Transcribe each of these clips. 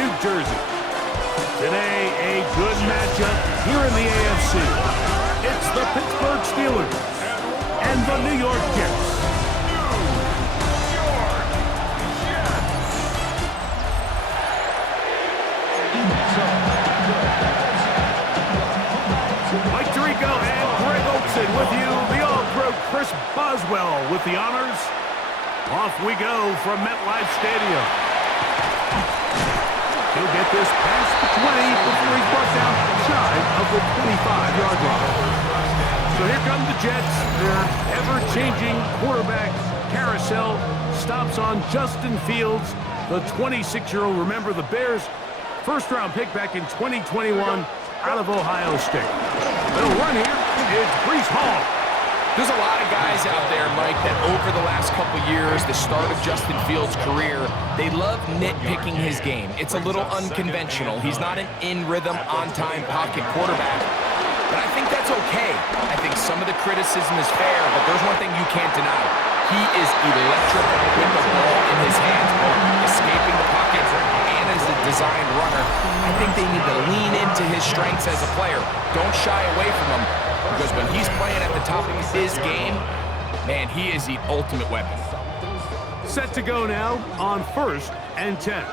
New Jersey. Today, a good matchup here in the AFC. It's the Pittsburgh Steelers and the New York Jets. Mike Tirico and Greg Olsen with you. The All-Pro Chris Boswell with the honors. Off we go from MetLife Stadium. He'll get this past the 20 before he's brought down shy of the 25-yard line. So here come the Jets. Their ever-changing quarterback carousel stops on Justin Fields, the 26-year-old. Remember, the Bears' first-round pick back in 2021 out of Ohio State. They'll run here. It's Breece Hall. There's a lot of guys out there, Mike, that over the last couple years, the start of Justin Fields' career, they love nitpicking his game. It's a little unconventional. He's not an in-rhythm, on-time pocket quarterback. But I think that's okay. I think some of the criticism is fair, but there's one thing you can't deny. He is electric with the ball in his hands, both escaping the pocket and as a designed runner. I think they need to lean into his strengths as a player. Don't shy away from him, because when he's playing at the top of his game, man, he is the ultimate weapon. Set to go now on 1st and 10.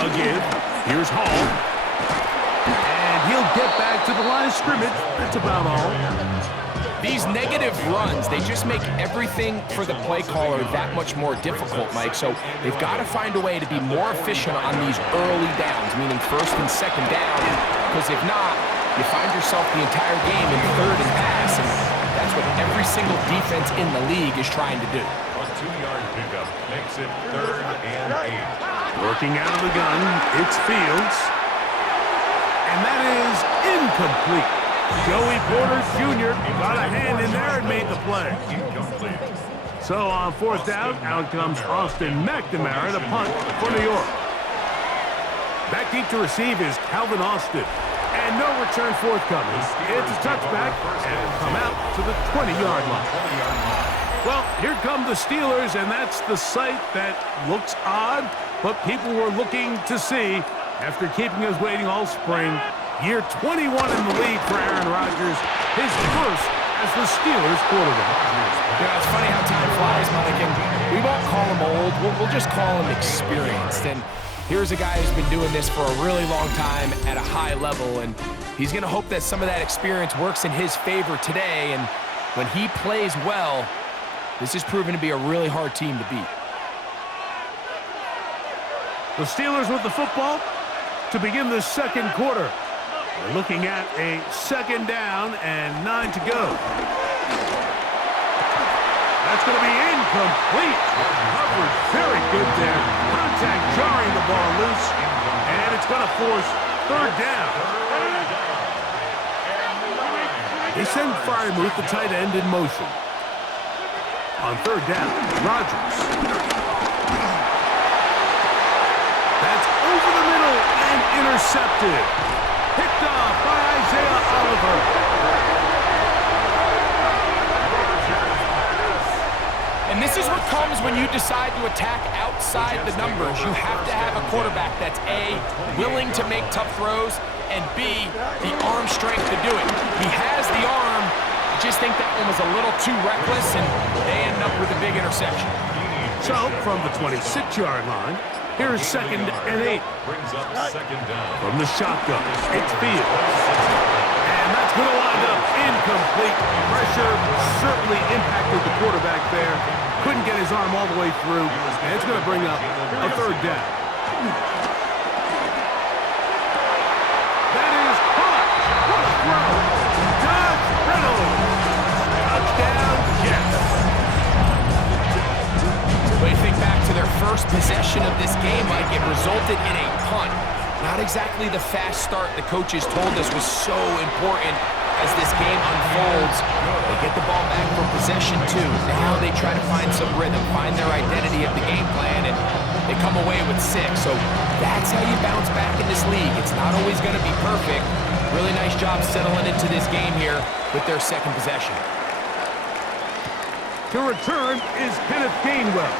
Again, here's Hall. And he'll get back to the line of scrimmage. That's about all. These negative runs, they just make everything for the play caller that much more difficult, Mike. So they've got to find a way to be more efficient on these early downs, meaning 1st and 2nd down, because if not, you find yourself the entire game in 3rd and pass, and that's what every single defense in the league is trying to do. A 2-yard pickup makes it 3rd and 8. Working out of the gun, it's Fields. And that is incomplete. Joey Porter Jr. got a hand in there and made the play. Incomplete. So on 4th down, out comes Austin McNamara to punt for New York. Back deep to receive is Calvin Austin. And no return forthcoming. It's a touchback and it'll come out to the 20-yard line. Well, here come the Steelers, and that's the sight that looks odd, but people were looking to see after keeping us waiting all spring. Year 21 in the league for Aaron Rodgers, his first as the Steelers quarterback. Yeah, it's funny how time flies, Mike, and we won't call him old, we'll just call him experienced. And here's a guy who's been doing this for a really long time at a high level, and he's going to hope that some of that experience works in his favor today, and when he plays well, this is proven to be a really hard team to beat. The Steelers with the football to begin the 2nd quarter. We're looking at a 2nd down and 9 to go. That's going to be incomplete. Covered very good there. Contact jarring the ball loose, and it's going to force 3rd down. They send Freiermuth, the tight end, in motion. On 3rd down, Rodgers. That's over the middle and intercepted. Picked off by Isaiah Oliver. And this is what comes when you decide to attack outside the numbers. You have to have a quarterback that's A, willing to make tough throws, and B, the arm strength to do it. He has the arm. I just think that one was a little too reckless, and they end up with a big interception. So, from the 26-yard line, here's 2nd and 8. Brings up 2nd down. From the shotgun, it's Fields. And that's going to wind up incomplete. Pressure certainly impacted the quarterback there. Couldn't get his arm all the way through, and it's going to bring up a 3rd down. That is caught. What a throw. Josh Reynolds. Touchdown, Jets. When you think back to their first possession of this game, Mike, it resulted in a punt. Not exactly the fast start the coaches told us was so important as this game unfolds. They get the ball back for possession 2. Now they try to find some rhythm, find their identity of the game plan, and they come away with 6. So that's how you bounce back in this league. It's not always going to be perfect. Really nice job settling into this game here with their 2nd possession. To return is Kenneth Gainwell.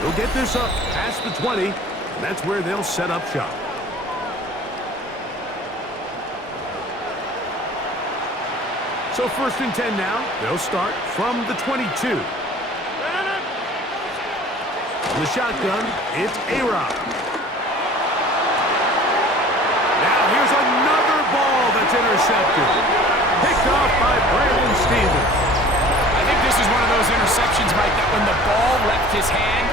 He'll get this up past the 20, and that's where they'll set up shop. So 1st and 10 now. They'll start from the 22. The shotgun, it's A-Rod. Now here's another ball that's intercepted. Picked off by Brandon Stevens. I think this is one of those interceptions, Mike, that when the ball left his hand,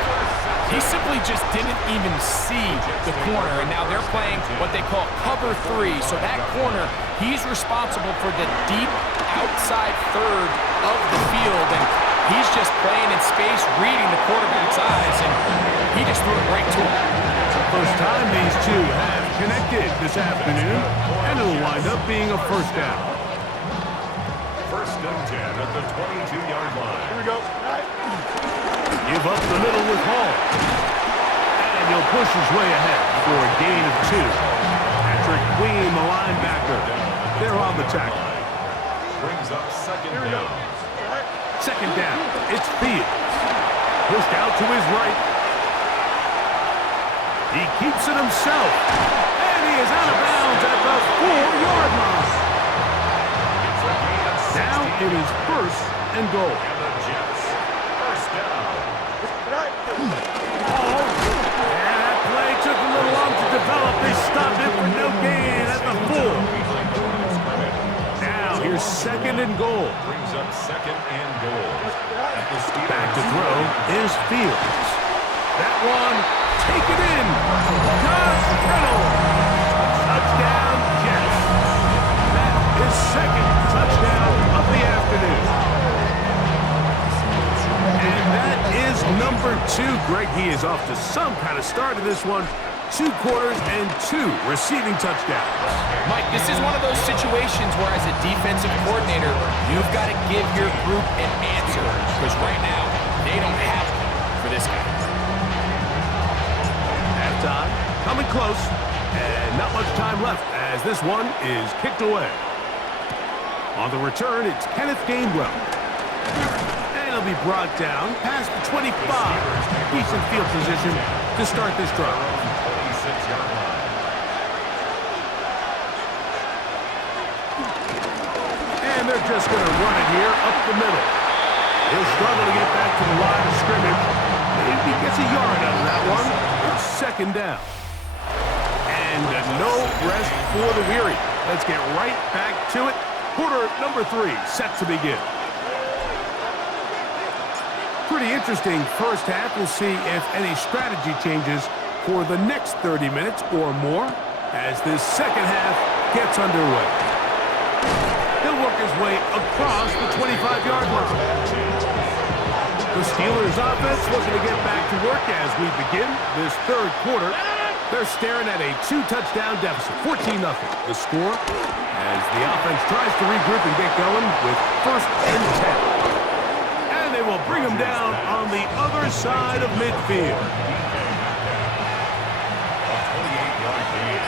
he simply just didn't even see the corner. And now they're playing what they call cover 3. So that corner, he's responsible for the deep outside third of the field. And he's just playing in space, reading the quarterback's eyes, and he just threw it right to him. First time these two have connected this afternoon, and it'll wind up being a first down. 1st and 10 at the 22-yard line. Here we go. Give up the middle with Hall. And he'll push his way ahead for a gain of 2. Patrick Queen, the linebacker. They're on the tackle. Brings up 2nd down. 2nd down. It's Fields. Pushed out to his right. He keeps it himself. And he is out of bounds at the 4-yard line. Now it is 1st and goal. And the Jets. 1st down. And that play took a little long to develop. They stopped it for no gain at the 4. Now here's 2nd and goal. Brings up 2nd and goal. At the Steelers. Back to throw is Fields. That one, take it in. Josh Reynolds. Touchdown, Jets. That is 2nd touchdown of the afternoon. And that is number 2. Greg, he is off to some kind of start in this one. 2 quarters and 2 receiving touchdowns. Mike, this is one of those situations where as a defensive coordinator, you've got to give your group an answer. Because right now, they don't have one for this guy. Halftime, coming close, and not much time left as this one is kicked away. On the return, it's Kenneth Gainwell. And he'll be brought down past the 25. Decent field position to start this drive. 26-yard line. And they're just going to run it here up the middle. He'll struggle to get back to the line of scrimmage. Maybe gets a yard out of that one. It's 2nd down. And no rest for the weary. Let's get right back to it. Quarter number 3 set to begin. Pretty interesting first half. We'll see if any strategy changes for the next 30 minutes or more as this second half gets underway. He'll work his way across the 25-yard line. The Steelers offense looking to get back to work as we begin this 3rd quarter. They're staring at a 2-touchdown deficit, 14-0. The score as the offense tries to regroup and get going with 1st and 10. And they will bring him down on the other side of midfield. A 28-yard gain.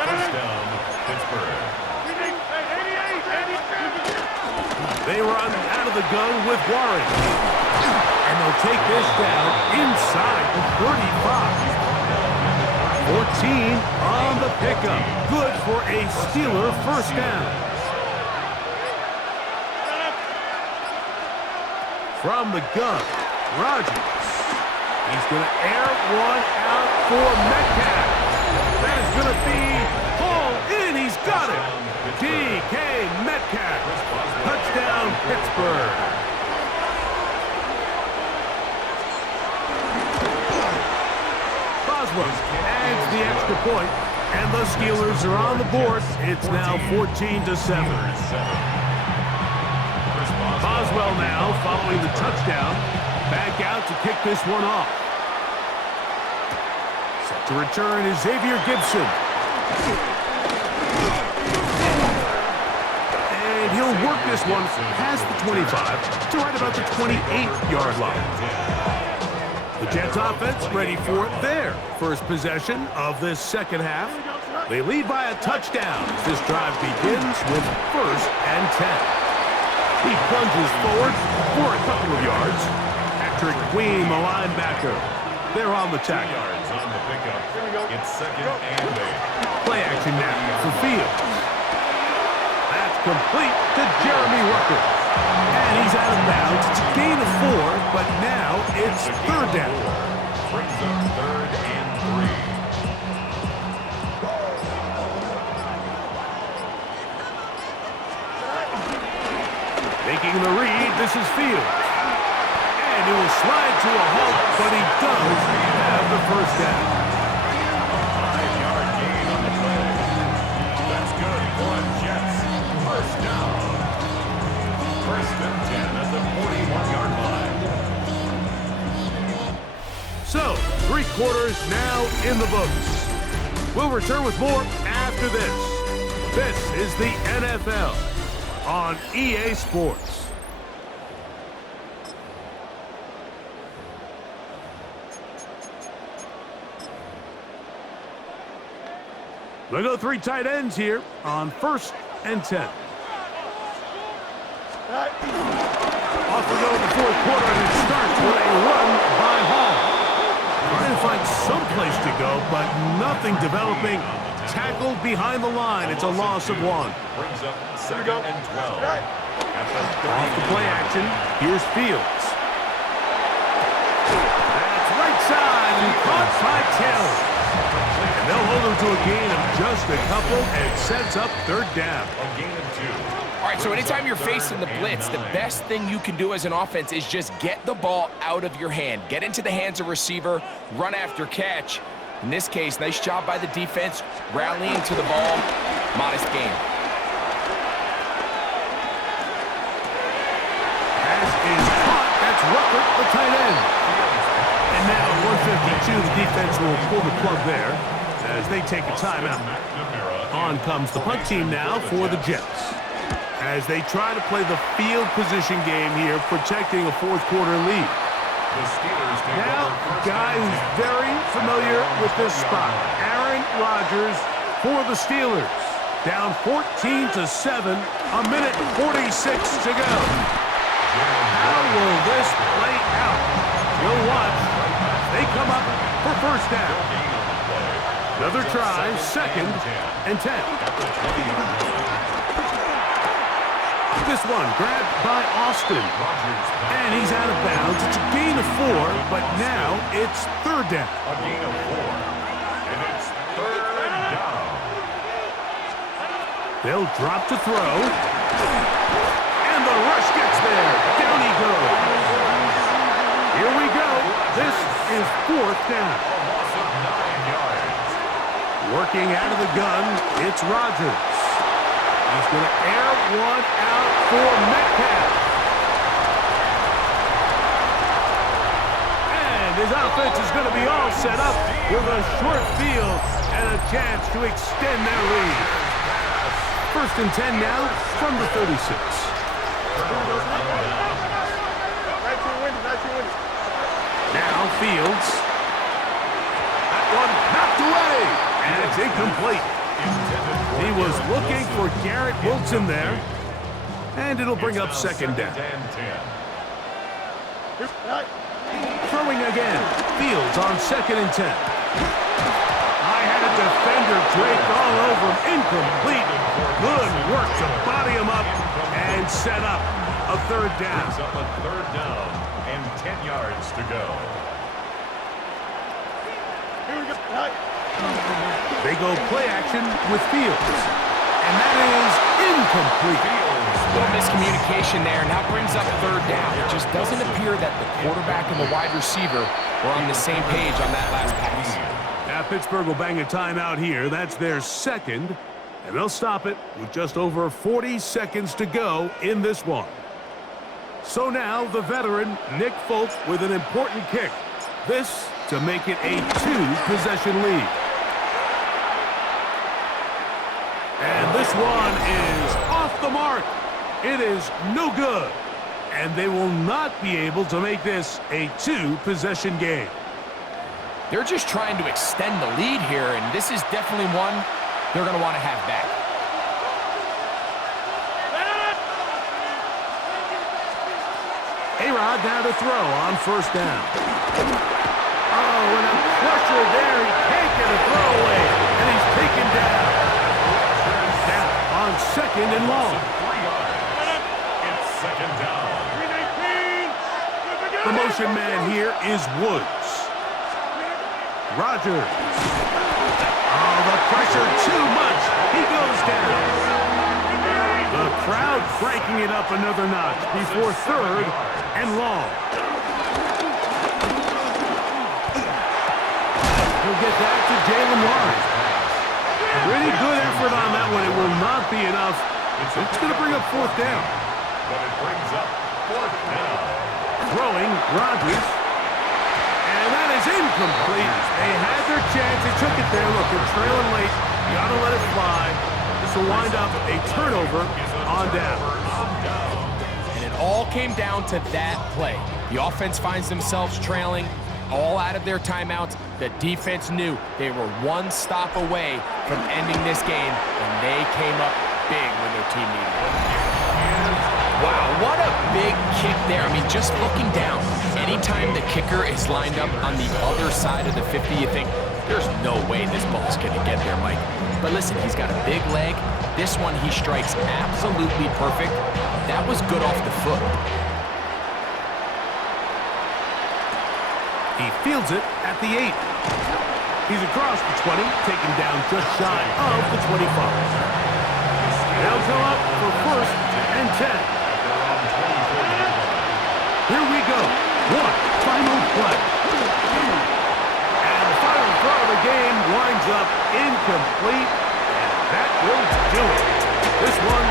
1st down, Pittsburgh. They run out of the gun with Warren. And they'll take this down inside the 35. 14 on the pickup. Good for a Steeler 1st down. From the gun, Rodgers. He's going to air one out for Metcalf. That is going to be hauled in. He's got it. DK Metcalf. Touchdown, Pittsburgh. Boswell adds the extra point, and the Steelers are on the board. It's now 14-7. Boswell now following the touchdown. Back out to kick this one off. Set to return is Xavier Gibson. And he'll work this one past the 25 to right about the 28-yard line. The Jets offense ready for their first possession of this second half. They lead by a touchdown as this drive begins with 1st and 10. He plunges forward for a couple of yards. Patrick Queen, the linebacker. They're on the tackle. Yards on the pickup. It's second and 8. Play action now for Fields. That's complete to Jeremy Rucker. And he's out of bounds. It's a gain of 4, but now it's third down. Brings up third and 3. Making the read, this is Fields. And he will slide to a halt, but he does have the first down. 5-yard gain on the play. That's good for the Jets. First down. First and 10 at the 41-yard line. So, 3 quarters now in the books. We'll return with more after this. This is the NFL on EA Sports. We'll go 3 tight ends here on first and 10. Off we go in the 4th quarter, and it starts with a run by Hall. Trying to find some place to go, but nothing developing. Tackled behind the line. It's a loss of 1. Brings up second and 12. Off the play action, here's Fields. That's right side, and caught by Taylor. And they'll hold him to a gain of just a couple and sets up third down. A gain of 2. All right, so anytime you're facing the blitz, the best thing you can do as an offense is just get the ball out of your hand. Get into the hands of receiver, run after catch. In this case, nice job by the defense, rallying to the ball. Modest game. Pass is caught. That's Rucker, the tight end. And now at 1:52, the defense will pull the plug there as they take a timeout. On comes the punt team now for the Jets, as they try to play the field position game here, protecting a 4th quarter lead. Now, guy who's very familiar with this spot, Aaron Rodgers for the Steelers. Down 14-7, a minute 46 to go. How will this play out? We'll watch. They come up for first down. Another try, second and 10. This one grabbed by Austin. And he's out of bounds. It's a gain of 4, but now it's third down. A gain of 4. And it's third down. They'll drop to throw. And the rush gets there. Down he goes. Here we go. This is 4th down. A loss of 9 yards. Working out of the gun, it's Rodgers. He's going to air one out for Metcalf. And his offense is going to be all set up with a short field and a chance to extend their lead. First and 10 now from the 36. Now Fields. That one knocked away. And it's incomplete. He was looking for Garrett Wilson there. And it'll bring up second down. Throwing again. Fields on second and 10. I had a defender draped all over him. Incomplete. Good work to body him up and set up a third down. Brings up a third down and 10 yards to go. They go play action with Fields. And that is incomplete. Little miscommunication there, and that brings up third down. It just doesn't appear that the quarterback and the wide receiver were on the same page on that last pass. Now Pittsburgh will bang a timeout here. That's their second. And they'll stop it with just over 40 seconds to go in this one. So now the veteran, Nick Folk, with an important kick. This to make it a 2-possession lead. And this one is off the mark. It is no good. And they will not be able to make this a 2-possession game. They're just trying to extend the lead here, and this is definitely one they're going to want to have back. A-Rod now to throw on first down. Oh, and a pressure there. He can't get a throwaway, and he's taken down. Now on second and long. It's second down. The motion man here is Woods. Rogers. Oh, the pressure too much. He goes down. The crowd cranking it up another notch before third and long. He'll get that to Jalen Warren. Pretty good effort on that one. It will not be enough. It's going to bring up fourth down. But it brings up fourth down. Throwing, Rogers. And that is incomplete. They had their chance. They took it there. Look, they're trailing late. Got to let it fly. This will wind up a turnover on down. And it all came down to that play. The offense finds themselves trailing, all out of their timeouts. The defense knew they were one stop away from ending this game, and they came up big when their team needed it. Wow, what a big kick there. I mean, just looking down, anytime the kicker is lined up on the other side of the 50, you think, there's no way this ball's going to get there, Mike. But listen, he's got a big leg. This one he strikes absolutely perfect. That was good off the foot. He fields it at the 8. He's across the 20, taken down just shy of the 25. They'll go up for first and 10. Here we go. One final play. And the final throw of the game winds up incomplete, and that will do it. This one